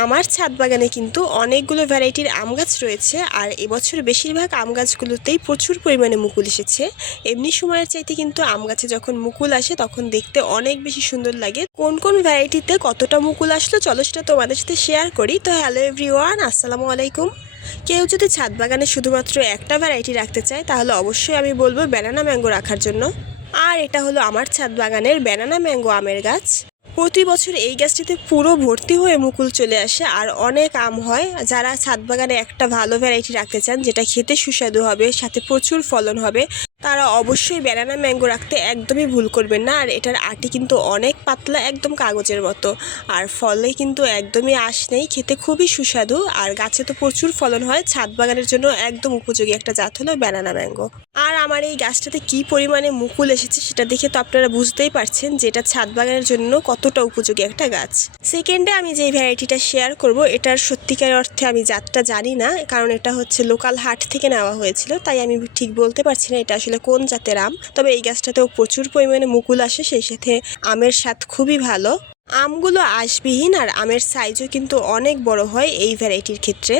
আমার ছাদ বাগানে কিন্তু অনেকগুলো ভ্যারাইটির আম গাছ রয়েছে, আর এবছর বেশিরভাগ আম গাছগুলোতেই প্রচুর পরিমাণে মুকুল এসেছে। এমনি সময়ের চাইতে কিন্তু আম গাছে যখন মুকুল আসে তখন দেখতে অনেক বেশি সুন্দর লাগে। কোন কোন ভ্যারাইটিতে কতটা মুকুল আসলো চলো সেটা তোমাদের সাথে শেয়ার করি। তো হ্যালো এভরিওয়ান, আসসালামু আলাইকুম। কেউ যদি ছাদ বাগানে শুধুমাত্র একটা ভ্যারাইটি রাখতে চায় তাহলে অবশ্যই আমি বলবো ব্যানানা ম্যাঙ্গো রাখার জন্য। আর এটা হলো আমার ছাদ বাগানের ব্যানানা ম্যাঙ্গো আমের গাছ। প্রতি বছর এই গাছটিতে পুরো ভর্তি হয়ে মুকুল চলে আসে আর অনেক আম হয়। যারা ছাদ বাগানে একটা ভালো ভ্যারাইটি রাখতে চান যেটা খেতে সুস্বাদু হবে, সাথে প্রচুর ফলন হবে, তারা অবশ্যই ব্যানানা ম্যাঙ্গো রাখতে একদমই ভুল করবেন না। আর এটার আটি কিন্তু অনেক পাতলা, একদম কাগজের মতো, আর ফলে কিন্তু একদমই আঁশ নেই, খেতে খুবই সুস্বাদু। আর গাছে তো প্রচুর ফলন হয়, ছাদ বাগানের জন্য একদম উপযোগী একটা জাত হলো ব্যানানা ম্যাঙ্গো। আর আমার এই গাছটাতে কি পরিমাণে মুকুল এসেছে সেটা দেখে তো আপনারা বুঝতেই পারছেন যে এটা ছাদ বাগানের জন্য কতটা উপযোগী একটা গাছ। সেকেন্ডে আমি যে ভ্যারাইটিটা শেয়ার করব, এটার সত্যিকার অর্থে আমি জাতটা জানি না, কারণ এটা হচ্ছে লোকাল হাট থেকে নেওয়া হয়েছিল, তাই আমি ঠিক বলতে পারছি না এটা আসলে কোন জাতের আম। তবে এই গাছটাতেও প্রচুর পরিমাণে মুকুল আসে, সেই সাথে আমের স্বাদ খুবই ভালো। আমগুলো আঁশবিহীন আর আমের সাইজও কিন্তু অনেক বড় হয় এই ভ্যারাইটির ক্ষেত্রে।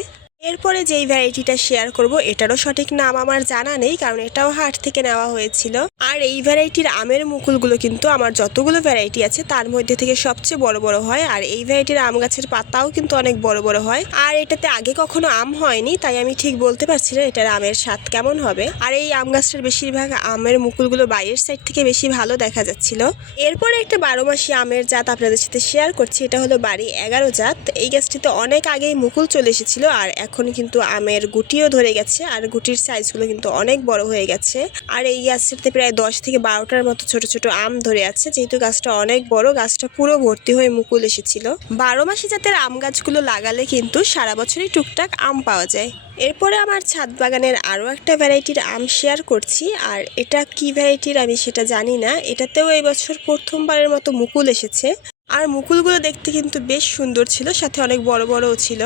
এরপরে যেই ভ্যারাইটিটা শেয়ার করব এটারও সঠিক নাম আমার জানা নেই, কারণ এটাও হাট থেকে নেওয়া হয়েছিল। আর এই ভ্যারাইটির আমের মুকুলগুলো কিন্তু আমার যতগুলো ভ্যারাইটি আছে তার মধ্যে থেকে সবচেয়ে বড় বড় হয়। আর এই ভ্যারাইটির আম গাছের পাতাও কিন্তু অনেক বড় বড় হয়। আর এটাতে আগে কখনো আম হয়নি, তাই আমি ঠিক বলতে পারছি না এটার আমের স্বাদ কেমন হবে। আর এই আম গাছটার বেশিরভাগ আমের মুকুলগুলো বাইরের সাইড থেকে বেশি ভালো দেখা যাচ্ছিল। এরপরে একটা 12 মাসি আমের জাত আপনাদের সাথে শেয়ার করছি, এটা হলো বাড়ি 11 জাত। এই গাছটিতে অনেক আগেই মুকুল চলে এসেছিল, আর এখন কিন্তু আমের গুটিও ধরে গেছে, আর গুটির সাইজগুলো কিন্তু অনেক বড় হয়ে গেছে। আর এই গাছটাতে প্রায় 10 থেকে 12টার মতো ছোট ছোট আম ধরে আছে। যেহেতু গাছটা অনেক বড়, গাছটা পুরো ভর্তি হয়ে মুকুল এসেছিল। 12 মাসি জাতের আম গাছগুলো লাগালে কিন্তু সারা বছরই টুকটাক আম পাওয়া যায়। এরপরে আমার ছাদ বাগানের আরও একটা ভ্যারাইটির আম শেয়ার করছি, আর এটা কি ভ্যারাইটির আমি সেটা জানি না। এটাতেও এই বছর প্রথমবারের মতো মুকুল এসেছে, আর মুকুলগুলো দেখতে কিন্তু বেশ সুন্দর ছিল, সাথে অনেক বড় বড়ও ছিল।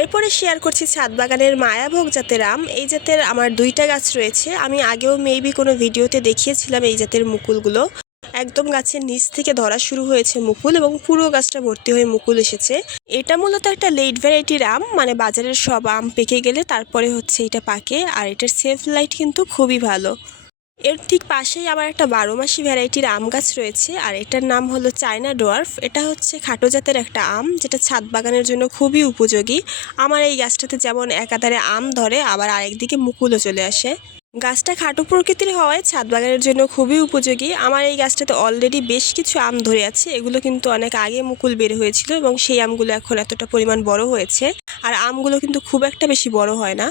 এরপরে শেয়ার করছি ছাদ বাগানের মায়াভোগ জাতের আম। এই জাতের আমার 2টা গাছ রয়েছে। আমি আগেও মেবি কোনো ভিডিওতে দেখিয়েছিলাম এই জাতের মুকুলগুলো। একদম গাছের নিচ থেকে ধরা শুরু হয়েছে মুকুল, এবং পুরো গাছটা ভর্তি হয়ে মুকুল এসেছে। এটা মূলত একটা লেট ভ্যারাইটির আম, মানে বাজারের সব আম পেকে গেলে তারপরে হচ্ছে এটা পাকে। আর এটার সেলফ লাইট কিন্তু খুবই ভালো। এর ঠিক পাশেই আবার একটা 12 মাসি ভ্যারাইটির আম গাছ রয়েছে, আর এটার নাম হলো চায়না ডোয়ার্ফ। এটা হচ্ছে খাটো জাতের একটা আম, যেটা ছাদ বাগানের জন্য খুবই উপযোগী। আমার এই গাছটাতে যেমন একাধারে আম ধরে, আবার আরেকদিকে মুকুলও চলে আসে। গাছটা খাটো প্রকৃতির হওয়ায় ছাদ বাগানের জন্য খুবই উপযোগী। আমার এই গাছটাতে অলরেডি বেশ কিছু আম ধরে আছে, এগুলো কিন্তু অনেক আগে মুকুল বের হয়েছিল, এবং সেই আমগুলো এখন এতটা পরিমাণ বড় হয়েছে। আর আমগুলো কিন্তু খুব একটা বেশি বড় হয় না।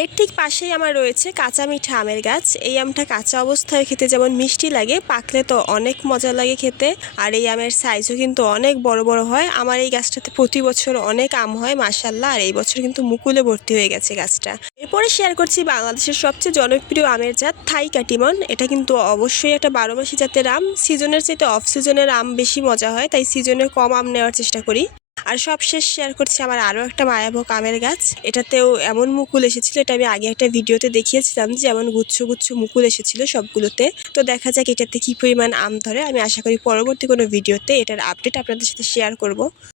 এর ঠিক পাশেই আমার রয়েছে কাঁচা মিঠা আমের গাছ। এই আমটা কাঁচা অবস্থায় খেতে যেমন মিষ্টি লাগে, পাকলে তো অনেক মজা লাগে খেতে। আর এই আমের সাইজও কিন্তু অনেক বড় বড় হয়। আমার এই গাছটাতে প্রতি বছর অনেক আম হয় মাশাআল্লাহ, আর এই বছর কিন্তু মুকুলে ভর্তি হয়ে গেছে গাছটা। এরপরে শেয়ার করছি বাংলাদেশের সবচেয়ে জনপ্রিয় আমের জাত থাই কাটিমন। এটা কিন্তু অবশ্যই একটা 12 মাসি জাতের আম। সিজনের চাইতে অফ সিজনের আম বেশি মজা হয়, তাই সিজনে কম আম নেওয়ার চেষ্টা করি। আর সবশেষ শেয়ার করছি আমার আরও একটা মায়াভোগ আমের গাছ। এটাতেও এমন মুকুল এসেছিল, এটা আমি আগে একটা ভিডিওতে দেখিয়েছিলাম যে এমন গুচ্ছ গুচ্ছ মুকুল এসেছিল সবগুলোতে। তো দেখা যাক এটাতে কি পরিমাণ আম ধরে। আমি আশা করি পরবর্তী কোনো ভিডিওতে এটার আপডেট আপনাদের সাথে শেয়ার করব।